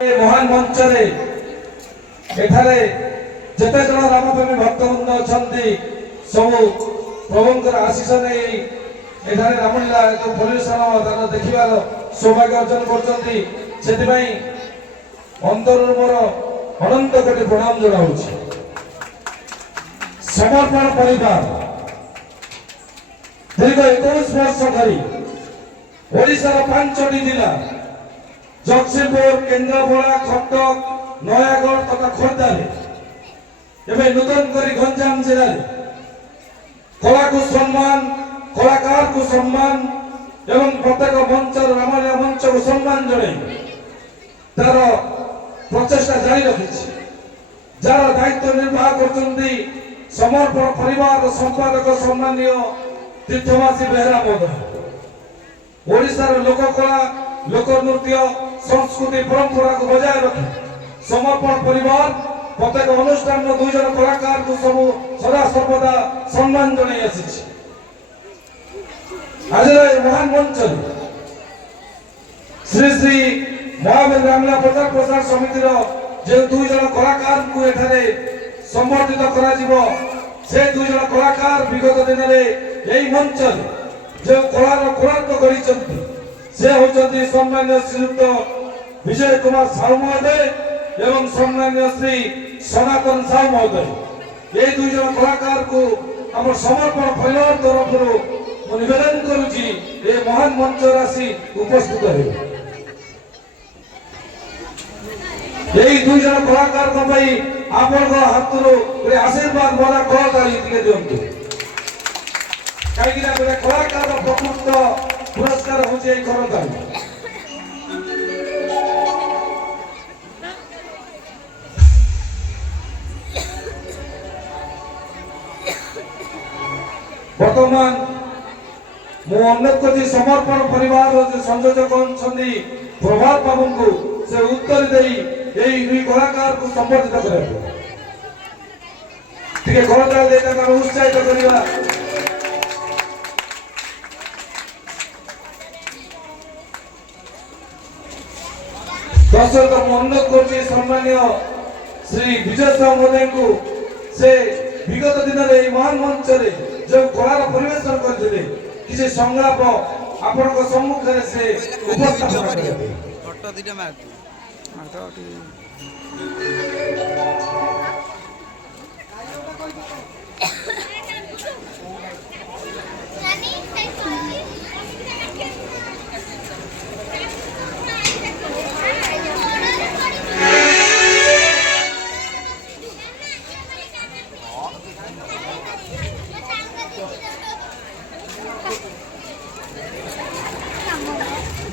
महान मंचरे एठारे जेते जन रामप्रेमी भक्तवृंद अछंती सब प्रभुंकर आशीष नहीं एठारे रामलीला जो परिवेशन तार देखिबार सौभाग्य अर्जन करछंती सेति अंतरु मोर अनंत कोटि प्रणाम जणाउछि। समर्पण परिवार दीर्घ 21 वर्ष धरी ओडिशार 5टी जिला जगतसिंहपुर, केन्द्रापड़ा, कटक, नयागढ़ तथा खोर्धारे एवं नूतन करी गंजाम जिले कला को सम्मान, कलाकार को सम्मान एवं प्रत्येक मंच रामलीला मंच को सम्मान जड़े तार प्रचेषा जारी रखी जार दायित्व निर्वाह कर समर्पण परिवार संपादक सम्मानीय तीर्थवासी बेहरा महोदय ओडिशार लोककला लोकनृत्य संस्कृति परंपरा को बजाय रखी समर्पण परिवार प्रत्येक अनुष्ठान में 2 जन कलाकार को सब सदा सर्वदा सम्मान जनाई आसी। आज महान मंच श्री श्री महावीर रामलीला प्रचार प्रसार समिति जो 2 जन कलाकार को एठारे संबर्धित करा जिवो से 2 जन कलाकार विगत दिन में यही मंच जो कलार कोणार्क गढ़ी से होचंती सम्मान्य श्रीयुक्त विजय कुमार साहू महोदय एवं सम्मान्य श्री सनातन साहू महोदय ये 2 जन कलाकार को हम समर्पण परिवार तरफ निवेदन करुची ये महान मंच राशि उपस्थित है। यही 2 जन कलाकार आपण हाथ आशीर्वाद भरा कलाकारी दिंतु कहीं कलाकार प्रकृत पुरस्कार होचे करताली। वर्तमान मु अनुरोध करछि समर्पण परिवार जो संयोजक अछंती प्रभात बाबू को से उत्तर देई एई 2 कलाकार को संबर्धित करबो ठीक है करताल देता का उत्साहित करिवा। दर्शक अनुरोध कर सम्मान्य श्री विजय साहू महोदय को से विगत दिन में महान मंच जो कलार परिवेशन करते किसी संलाप आपण सम्मुखें से उपस्थापन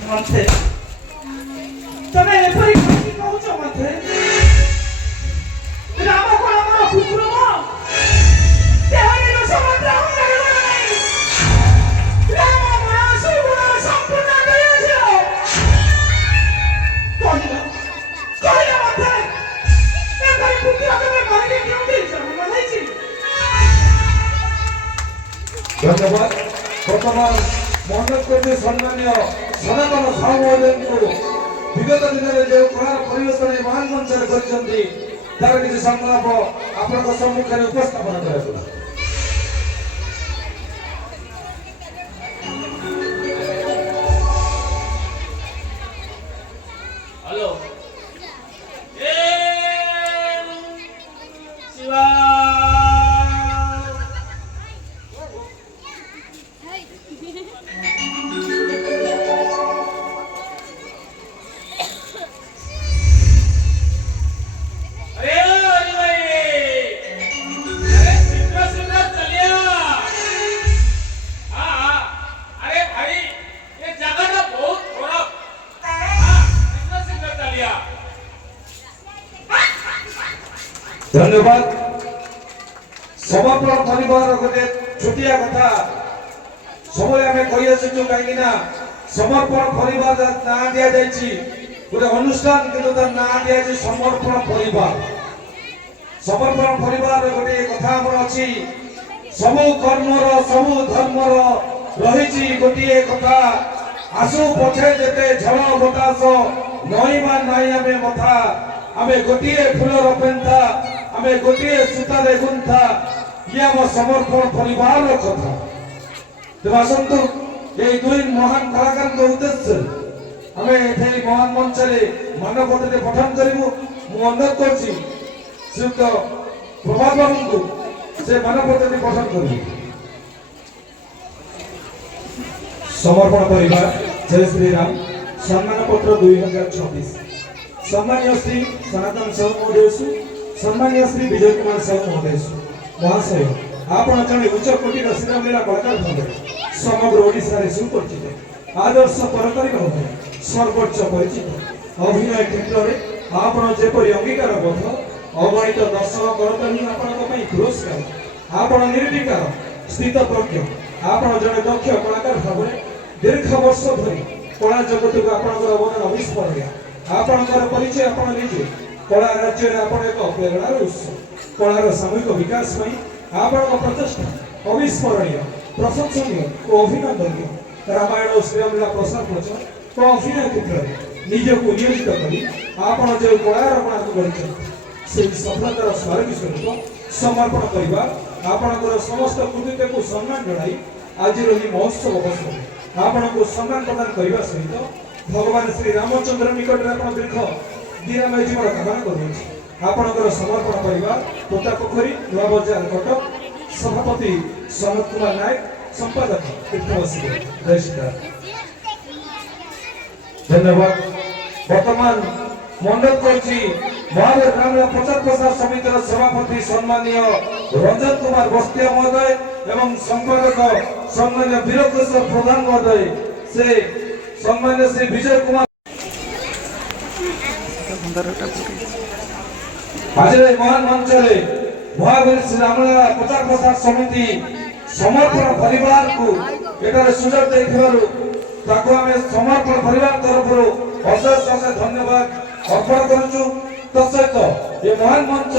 मते तमे एपरि कि कहउछ मते राम कोन हमर पुत्र म तेहरी रो समत्र हम लागल नै राम मन सुगुण संपूर्ण दया छो कहला मते एपरि पुत्र के मारि क्यों दे जन्म नै छी। धन्यवाद। वर्तमान मनोज करते सम्मान्य सनातन साहू महोदय को विगत दिन में जो कलार परिवेशन महान मंच कर किसी संलाप आप सम्मुखें उपस्थापन कर धन्यवाद। समर्पण परिवार गोटे छुटिया कथा सब आम कही आसु कहीं समर्पण परिवार ना दि जाइए गोटे अनुष्ठान किंतु तार ना दि समर्पण परिवार। समर्पण परिवार गोटे कथा अच्छी सबु कर्मर सबु धर्मर रही गोटे कथा आसु पछे जेते झड़ बतास ନଈମା ନାଇଁ ଆମେ ମଥା ଆମେ ଗୋଟିଏ ଫୁଲର ପେନ୍ଥା ଆମେ ଗୋଟିଏ ସୂତାରେ ଗୁନ୍ଥା ଇଏ ଆମ ସମର୍ପଣ ପରିବାରର କଥା। ତେବେ ଆସନ୍ତୁ এই দুই মহান কলাকারଙ୍କ উদ্দেশ্যে ଆମେ ଏଠି ମହାନ ମଞ୍ଚରେ ମାନପତ୍ରଟି ପଠନ କରିବୁ। ମୁଁ ଅନୁରୋଧ କରୁଛି ଶ୍ରୀଯୁକ୍ତ ପ୍ରଭାତ ବାବୁଙ୍କୁ ସେ ମାନପତ୍ରଟି ପଠନ କରିବୁ। समर्पण परिवार जय श्री राम सम्मान पत्र 2026 सम्मानीय श्री सनातन साहू महोदय सम्मानीय श्री विजय कुमार साहू महोदय महाशय आपण जड़े उच्च कोटिर श्रीरामलीला कलाकार भाव समग्र ओडिशा सुपरिचित आदर्श परकारी भाव सर्वोच्च परिचित अभिनय क्षेत्र में आपण जेपरी अंगीकारबद्ध अगणित दर्शक करता ही आपण पुरस्कार आपण निर्विकार स्थित प्रज्ञ आपण जड़े दक्ष कलाकार भाव दीर्घ वर्ष धरी कला जगत को आपंकर अवदान अविस्मरणीय आपंकर परिचय आपण निजे कला राज्य में आपण एक प्रेरणार उत्स कलार सामूहिक विकास आपण प्रचेषा अविस्मरणीय प्रशंसनीय और अभिनंदनीय रामायण और श्रीरामलीला प्रसार प्रचार और अभिनय क्षेत्र में निजक नियोजित कर आपण जो कलार गढ़ से सफलतार स्मारकी स्वरूप समर्पण करवा आपणकर समस्त कृतित्व को सम्मान जनाई आज महोत्सव अवसर आपण को सम्मान प्रदान करने सहित भगवान श्री रामचंद्र निकट में दीर्घ दीर्घामय जीवन कामना कर समर्पण परिवार तोता पोखरी नुआ बजार कटक सभापति सनत कुमार नायक संपादक तीर्थवासी जय श्रीराम। धन्यवाद। वर्तमान मंडल करछि महावीर ग्राम प्रचार प्रसार समितिर सभापति सम्मानीय रंजन कुमार बस्तिया महोदय एवं संपादक सम्मान्य वीरकिशोर प्रधान महोदय से सम्मान्य श्री विजय कुमार आज महान मंच महावीर श्री रामलीला प्रचार प्रसार समिति समर्पण परिवार को एटारे सुजोग देथिबारु ताको आमे समर्पण परिवार तरफ अशेष अशेष धन्यवाद अर्पण करूँ। तत्सहित ये महान मंच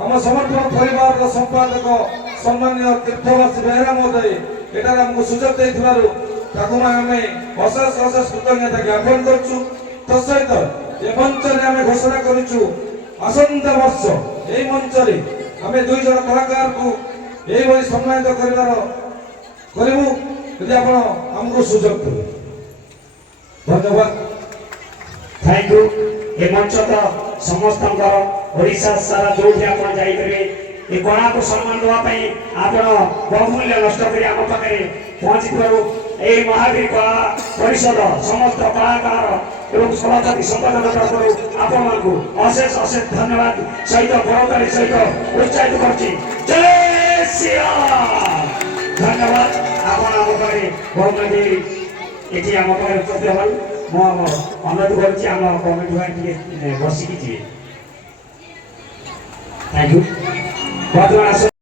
आम समर्पण परिवार का संपादक सम्मान्य तीर्थवासी बेहरा महोदय एटार आमको सुजोग देथिबारु ताको आमे अशेष अशेष कृतज्ञता ज्ञापन करूँ। तत्सहित ये मंच रे आमे घोषणा करूँ आसंता वर्ष ए मंच रे आमे दुई जन कलाकार को एई भली सम्मानित करिबु यदि आपण हमको सुजोग देबे। धन्यवाद। Thank you. ए मंच तो समस्त ओडिशा सारा जो भी आप जाइए ये कला को सम्मान देवाई आप बहुमूल्य नष्ट कर आम पाखे पहुँची महावीर कला परिषद समस्त कलाकार एवं सभापति संपादक तरफ आपण अशेष अशेष धन्यवाद सहित बड़ताली सहित उत्साहित कर जय श्री राम। धन्यवाद। आपण आम पाखे बहुमूल्य ये आम पाखे उपस्थित हल अनुरोध करुँच कमेटी भाई बसिकी जी। Thank you.